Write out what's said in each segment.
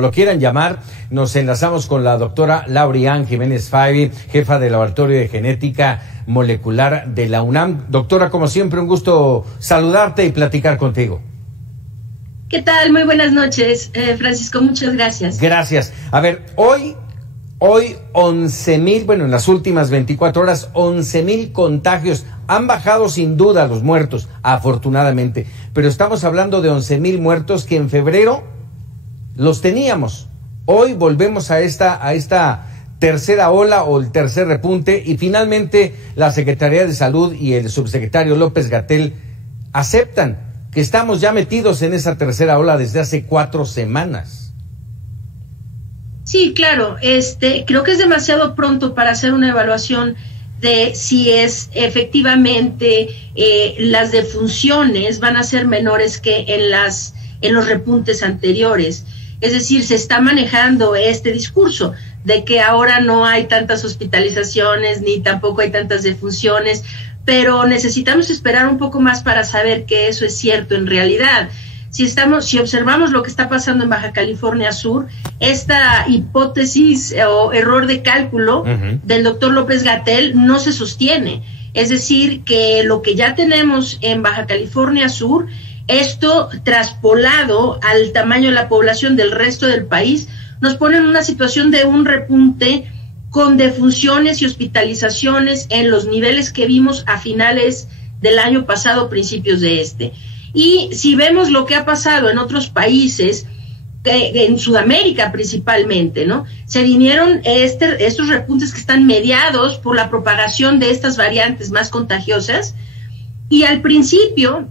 lo quieran llamar, nos enlazamos con la doctora Laurian Jiménez Faibi, jefa del Laboratorio de Genética Molecular de la UNAM. Doctora, como siempre, un gusto saludarte y platicar contigo. ¿Qué tal? Muy buenas noches, Francisco, muchas gracias. Gracias. A ver, hoy 11,000, bueno, en las últimas 24 horas, 11,000 contagios. Han bajado sin duda los muertos, afortunadamente, pero estamos hablando de 11,000 muertos que en febrero los teníamos. Hoy volvemos a esta tercera ola o el tercer repunte, y finalmente la Secretaría de Salud y el subsecretario López-Gatell aceptan que estamos ya metidos en esa tercera ola desde hace 4 semanas. Sí, claro, creo que es demasiado pronto para hacer una evaluación de si es efectivamente las defunciones van a ser menores que en los repuntes anteriores. Es decir, se está manejando este discurso de que ahora no hay tantas hospitalizaciones ni tampoco hay tantas defunciones, pero necesitamos esperar un poco más para saber que eso es cierto en realidad. Si observamos lo que está pasando en Baja California Sur, esta hipótesis o error de cálculo del doctor López-Gatell no se sostiene. Es decir, que lo que ya tenemos en Baja California Sur, esto traspolado al tamaño de la población del resto del país, nos pone en una situación de un repunte con defunciones y hospitalizaciones en los niveles que vimos a finales del año pasado, principios de este. Y si vemos lo que ha pasado en otros países, en Sudamérica principalmente, ¿no? Se vinieron estos repuntes que están mediados por la propagación de estas variantes más contagiosas, y al principio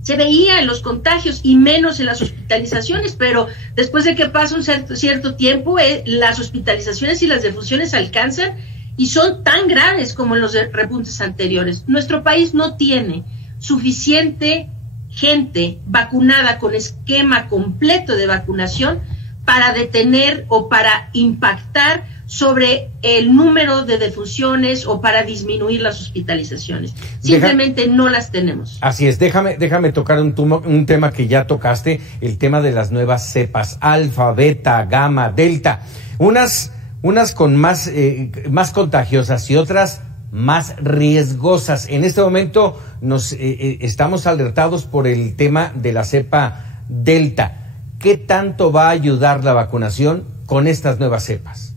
se veía en los contagios y menos en las hospitalizaciones, pero después de que pasa un cierto tiempo, las hospitalizaciones y las defunciones alcanzan y son tan graves como en los repuntes anteriores. Nuestro país no tiene suficiente gente vacunada con esquema completo de vacunación para detener o para impactar sobre el número de defunciones o para disminuir las hospitalizaciones. Simplemente no las tenemos. Así es, déjame tocar un tema que ya tocaste, el tema de las nuevas cepas, alfa, beta, gamma, delta, unas con más contagiosas y otras más riesgosas. En este momento estamos alertados por el tema de la cepa delta. ¿Qué tanto va a ayudar la vacunación con estas nuevas cepas?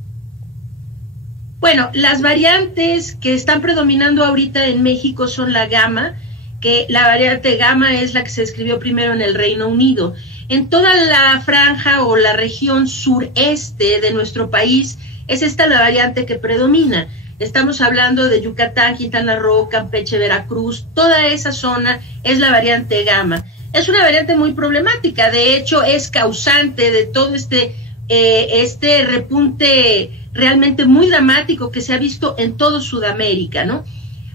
Bueno, las variantes que están predominando ahorita en México son la gamma, que la variante gamma es la que se describió primero en el Reino Unido. En toda la franja o la región sureste de nuestro país es esta la variante que predomina. Estamos hablando de Yucatán, Quintana Roo, Campeche, Veracruz, toda esa zona es la variante gamma. Es una variante muy problemática, de hecho es causante de todo este repunte realmente muy dramático que se ha visto en todo Sudamérica, ¿no?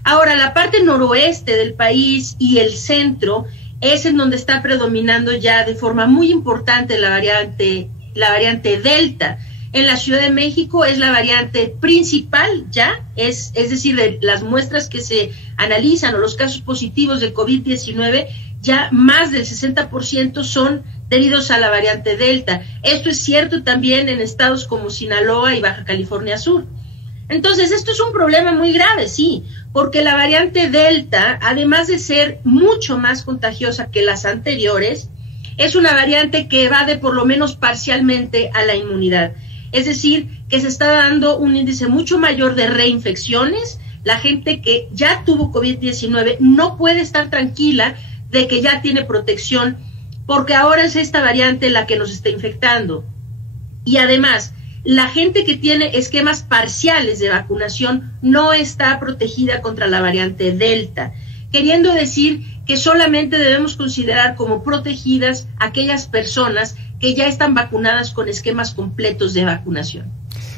Ahora, la parte noroeste del país y el centro es en donde está predominando ya de forma muy importante la variante Delta. En la Ciudad de México es la variante principal ya, es decir, de las muestras que se analizan o los casos positivos de COVID-19, ya más del 60% son debidos a la variante Delta. Esto es cierto también en estados como Sinaloa y Baja California Sur. Entonces, esto es un problema muy grave, sí, porque la variante Delta, además de ser mucho más contagiosa que las anteriores, es una variante que evade por lo menos parcialmente a la inmunidad. Es decir, que se está dando un índice mucho mayor de reinfecciones. La gente que ya tuvo COVID-19 no puede estar tranquila de que ya tiene protección, porque ahora es esta variante la que nos está infectando. Y además, la gente que tiene esquemas parciales de vacunación no está protegida contra la variante Delta, queriendo decir que solamente debemos considerar como protegidas aquellas personas que ya están vacunadas con esquemas completos de vacunación.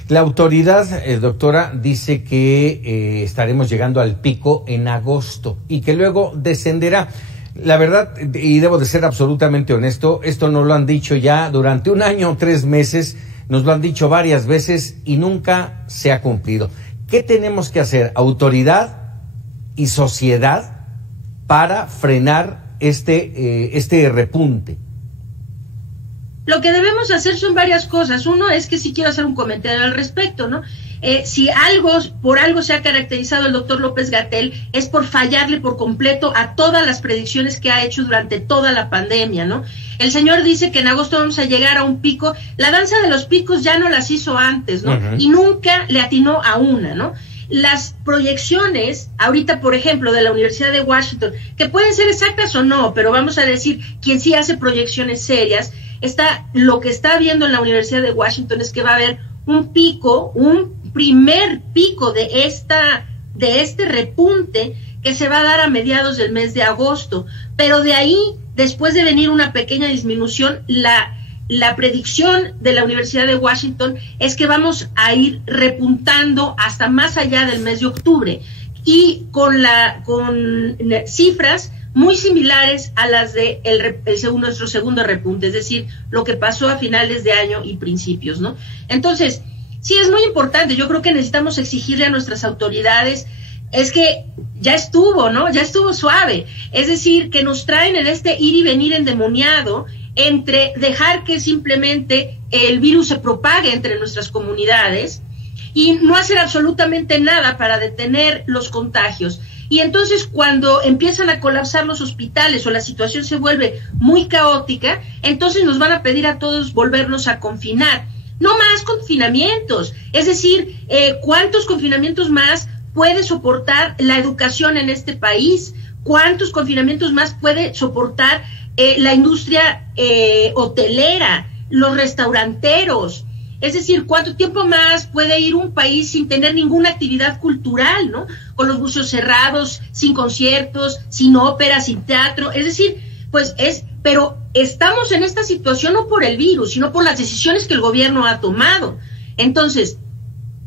La autoridad, doctora, dice que estaremos llegando al pico en agosto y que luego descenderá. La verdad, y debo de ser absolutamente honesto, esto nos lo han dicho ya durante 1 año o 3 meses, nos lo han dicho varias veces y nunca se ha cumplido. ¿Qué tenemos que hacer, autoridad y sociedad, para frenar este repunte? Lo que debemos hacer son varias cosas. Uno es que sí quiero hacer un comentario al respecto, ¿no? Si por algo se ha caracterizado el doctor López-Gatell, es por fallarle por completo a todas las predicciones que ha hecho durante toda la pandemia, ¿no? El señor dice que en agosto vamos a llegar a un pico. La danza de los picos ya no las hizo antes, ¿no? Y nunca le atinó a una, ¿no? Las proyecciones, ahorita, por ejemplo, de la Universidad de Washington, que pueden ser exactas o no, pero vamos a decir, quien sí hace proyecciones serias, lo que está viendo en la Universidad de Washington es que va a haber un pico, un primer pico de este repunte que se va a dar a mediados del mes de agosto, pero de ahí, después de venir una pequeña disminución, la predicción de la Universidad de Washington es que vamos a ir repuntando hasta más allá del mes de octubre y con cifras muy similares a las de nuestro segundo repunte, es decir, lo que pasó a finales de año y principios, ¿no? Entonces, sí, es muy importante. Yo creo que necesitamos exigirle a nuestras autoridades, es que ya estuvo, ¿no? Ya estuvo suave. Es decir, que nos traen en este ir y venir endemoniado entre dejar que simplemente el virus se propague entre nuestras comunidades y no hacer absolutamente nada para detener los contagios. Y entonces cuando empiezan a colapsar los hospitales o la situación se vuelve muy caótica, entonces nos van a pedir a todos volvernos a confinar. No más confinamientos, es decir, ¿cuántos confinamientos más puede soportar la educación en este país? ¿Cuántos confinamientos más puede soportar la industria hotelera, los restauranteros? Es decir, ¿cuánto tiempo más puede ir un país sin tener ninguna actividad cultural, ¿no? Con los museos cerrados, sin conciertos, sin ópera, sin teatro. Es decir, pero estamos en esta situación no por el virus, sino por las decisiones que el gobierno ha tomado. Entonces,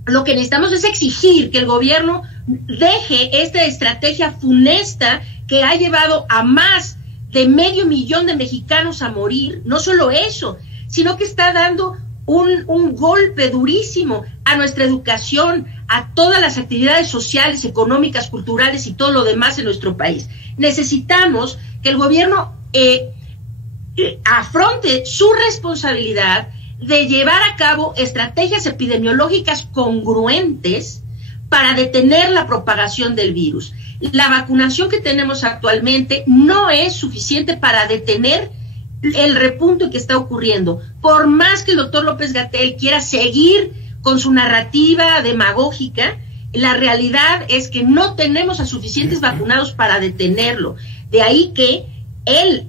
lo que necesitamos es exigir que el gobierno deje esta estrategia funesta que ha llevado a más de 500,000 de mexicanos a morir. No solo eso, sino que está dando un golpe durísimo a nuestra educación, a todas las actividades sociales, económicas, culturales y todo lo demás en nuestro país. Necesitamos que el gobierno afronte su responsabilidad de llevar a cabo estrategias epidemiológicas congruentes para detener la propagación del virus. La vacunación que tenemos actualmente no es suficiente para detener el repunte que está ocurriendo. Por más que el doctor López-Gatell quiera seguir con su narrativa demagógica, la realidad es que no tenemos a suficientes vacunados para detenerlo. De ahí que él,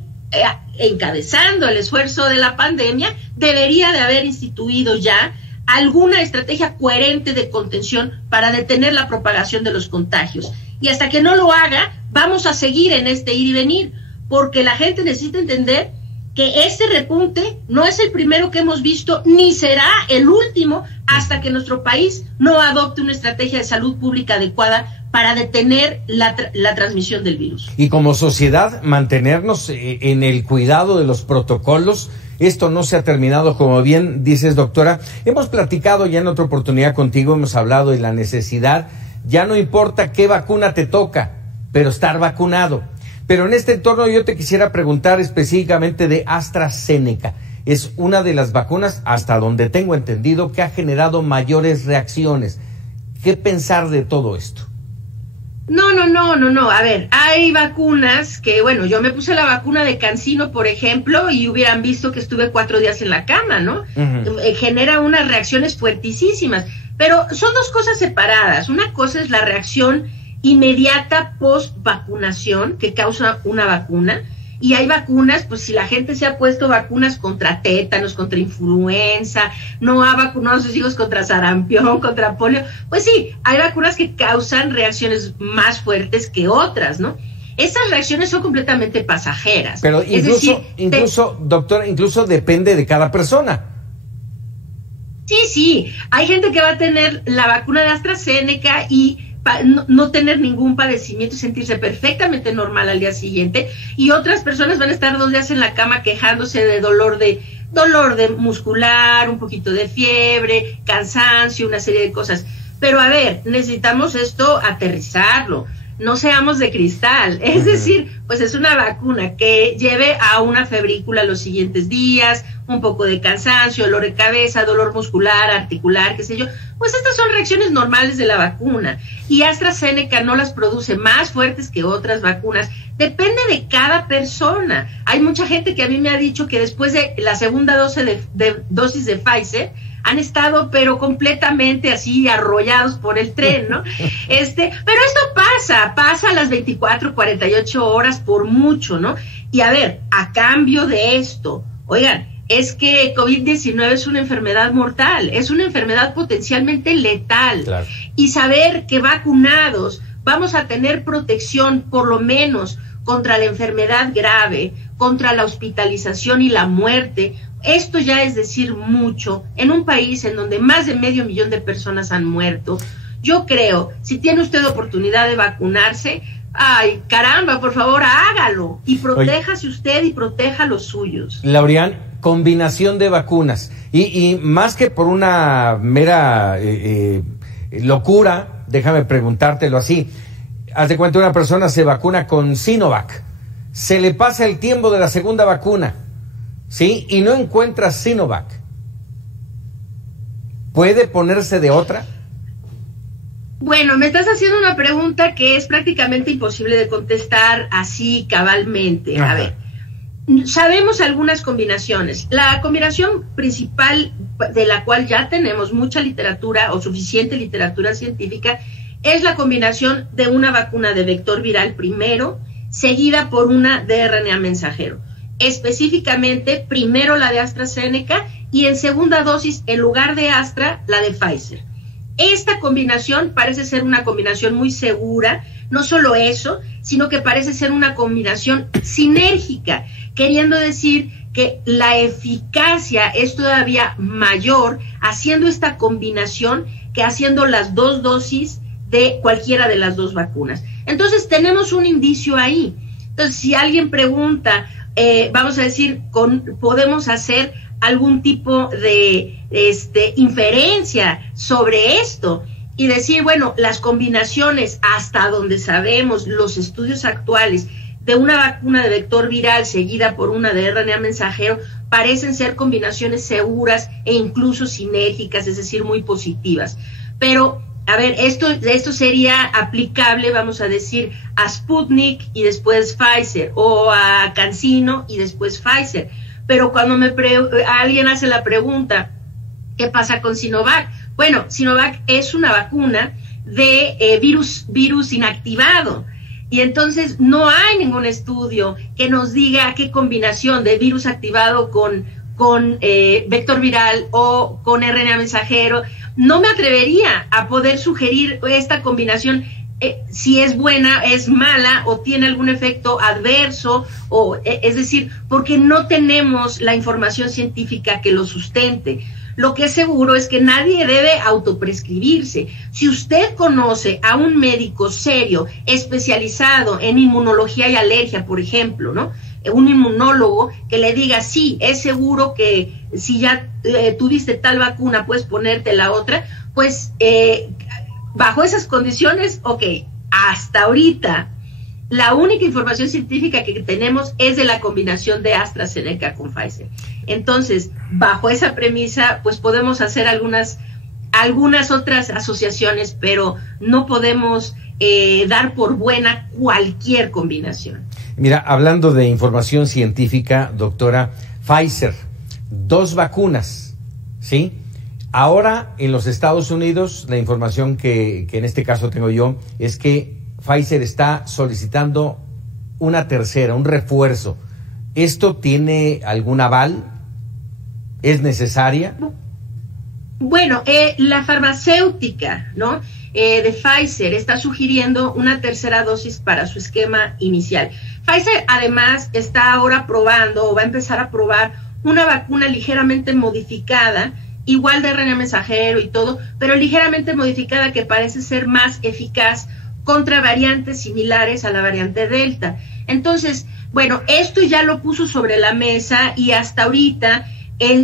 encabezando el esfuerzo de la pandemia, debería de haber instituido ya alguna estrategia coherente de contención para detener la propagación de los contagios. Y hasta que no lo haga, vamos a seguir en este ir y venir, porque la gente necesita entender que este repunte no es el primero que hemos visto, ni será el último, hasta que nuestro país no adopte una estrategia de salud pública adecuada para detener la transmisión del virus. Y como sociedad, mantenernos en el cuidado de los protocolos. Esto no se ha terminado, como bien dices, doctora. Hemos platicado ya en otra oportunidad contigo, hemos hablado de la necesidad, ya no importa qué vacuna te toca, pero estar vacunado. Pero en este entorno yo te quisiera preguntar específicamente de AstraZeneca. Es una de las vacunas, hasta donde tengo entendido, que ha generado mayores reacciones. ¿Qué pensar de todo esto? No. A ver, hay vacunas que, bueno, yo me puse la vacuna de CanSino, por ejemplo, y hubieran visto que estuve 4 días en la cama, ¿no? Genera unas reacciones fuertisísimas. Pero son dos cosas separadas. Una cosa es la reacción inmediata post-vacunación que causa una vacuna, y hay vacunas, pues si la gente se ha puesto vacunas contra tétanos, contra influenza, no ha vacunado a sus hijos contra sarampión, contra polio, pues sí, hay vacunas que causan reacciones más fuertes que otras, ¿no? Esas reacciones son completamente pasajeras. Pero incluso, doctora, incluso depende de cada persona. Sí, hay gente que va a tener la vacuna de AstraZeneca y no tener ningún padecimiento y sentirse perfectamente normal al día siguiente, y otras personas van a estar 2 días en la cama quejándose de dolor de muscular, un poquito de fiebre, cansancio, una serie de cosas. Pero a ver, necesitamos esto aterrizarlo. no seamos de cristal, es decir, pues es una vacuna que lleve a una febrícula los siguientes días, un poco de cansancio, dolor de cabeza, dolor muscular, articular, qué sé yo, pues estas son reacciones normales de la vacuna, y AstraZeneca no las produce más fuertes que otras vacunas, depende de cada persona. Hay mucha gente que a mí me ha dicho que después de la segunda dosis de Pfizer, han estado pero completamente así arrollados por el tren, ¿no? Pero esto pasa a las 24, 48 horas por mucho, ¿no? Y a ver, a cambio de esto, oigan, es que COVID-19 es una enfermedad mortal, es una enfermedad potencialmente letal. Claro. Y saber que vacunados vamos a tener protección por lo menos contra la enfermedad grave, contra la hospitalización y la muerte, esto ya es decir mucho en un país en donde más de 500,000 de personas han muerto. Yo creo, si tiene usted oportunidad de vacunarse, ay, caramba, por favor, hágalo y protéjase usted y proteja a los suyos. Laurian, combinación de vacunas y más que por una mera locura, déjame preguntártelo así. Haz de cuenta, una persona se vacuna con Sinovac, se le pasa el tiempo de la segunda vacuna, ¿sí? Y no encuentra Sinovac. ¿Puede ponerse de otra? Bueno, me estás haciendo una pregunta que es prácticamente imposible de contestar así cabalmente. Ajá. A ver, sabemos algunas combinaciones. La combinación principal de la cual ya tenemos mucha literatura o suficiente literatura científica es la combinación de una vacuna de vector viral primero, seguida por una de RNA mensajero. Específicamente, primero la de AstraZeneca y en segunda dosis, en lugar de Astra, la de Pfizer. Esta combinación parece ser una combinación muy segura, no solo eso, sino que parece ser una combinación sinérgica, queriendo decir que la eficacia es todavía mayor haciendo esta combinación que haciendo las dos dosis de cualquiera de las dos vacunas. Entonces tenemos un indicio ahí. Entonces, si alguien pregunta, vamos a decir, podemos hacer algún tipo de inferencia sobre esto y decir, bueno, las combinaciones hasta donde sabemos, los estudios actuales de una vacuna de vector viral seguida por una de RNA mensajero parecen ser combinaciones seguras e incluso sinérgicas, es decir, muy positivas. Pero a ver, esto sería aplicable, vamos a decir, a Sputnik y después Pfizer, o a CanSino y después Pfizer. Pero cuando alguien hace la pregunta, ¿qué pasa con Sinovac? Bueno, Sinovac es una vacuna de virus inactivado. Y entonces no hay ningún estudio que nos diga qué combinación de virus activado con vector viral o con RNA mensajero. No me atrevería a poder sugerir esta combinación, si es buena, es mala o tiene algún efecto adverso, es decir, porque no tenemos la información científica que lo sustente. Lo que es seguro es que nadie debe autoprescribirse. Si usted conoce a un médico serio, especializado en inmunología y alergia, por ejemplo, ¿no?, un inmunólogo que le diga, sí, es seguro que si ya tuviste tal vacuna puedes ponerte la otra, pues bajo esas condiciones, ok, hasta ahorita la única información científica que tenemos es de la combinación de AstraZeneca con Pfizer. Entonces, bajo esa premisa, pues podemos hacer algunas otras asociaciones, pero no podemos dar por buena cualquier combinación. Mira, hablando de información científica, doctora, Pfizer, 2 vacunas, ¿sí? Ahora, en los Estados Unidos, la información que en este caso tengo yo, es que Pfizer está solicitando una tercera, un refuerzo. ¿Esto tiene algún aval? ¿Es necesaria? Bueno, la farmacéutica, ¿no?, de Pfizer está sugiriendo una tercera dosis para su esquema inicial. Pfizer además está ahora probando o va a empezar a probar una vacuna ligeramente modificada, igual de RNA mensajero y todo, pero ligeramente modificada que parece ser más eficaz contra variantes similares a la variante Delta. Entonces, bueno, esto ya lo puso sobre la mesa y hasta ahorita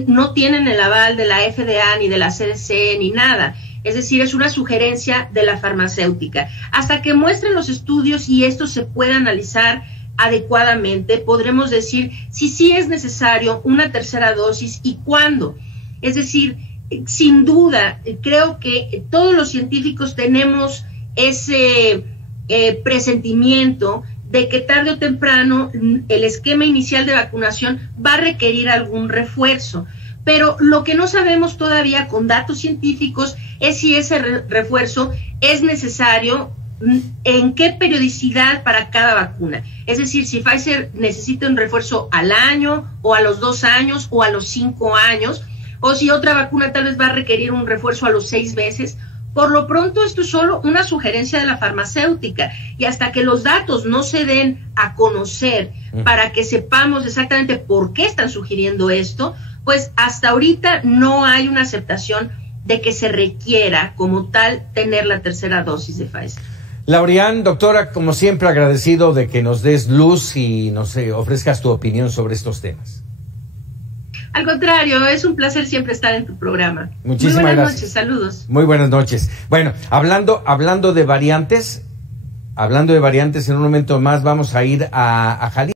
no tienen el aval de la FDA ni de la CDC ni nada. Es decir, es una sugerencia de la farmacéutica. Hasta que muestren los estudios y esto se pueda analizar adecuadamente, podremos decir si sí es necesario una tercera dosis y cuándo. Es decir, sin duda, creo que todos los científicos tenemos ese presentimiento de que tarde o temprano el esquema inicial de vacunación va a requerir algún refuerzo. Pero lo que no sabemos todavía con datos científicos es si ese refuerzo es necesario, en qué periodicidad para cada vacuna. Es decir, si Pfizer necesita un refuerzo al año, o a los 2 años, o a los 5 años, o si otra vacuna tal vez va a requerir un refuerzo a los 6 meses. Por lo pronto, esto es solo una sugerencia de la farmacéutica, y hasta que los datos no se den a conocer para que sepamos exactamente por qué están sugiriendo esto, pues hasta ahorita no hay una aceptación de que se requiera como tal tener la tercera dosis de Pfizer. Laurian, doctora, como siempre agradecido de que nos des luz y nos ofrezcas tu opinión sobre estos temas. Al contrario, es un placer siempre estar en tu programa. Muchísimas gracias. Muy buenas noches, saludos. Muy buenas noches. Bueno, hablando de variantes, en un momento más vamos a ir a Jalisco.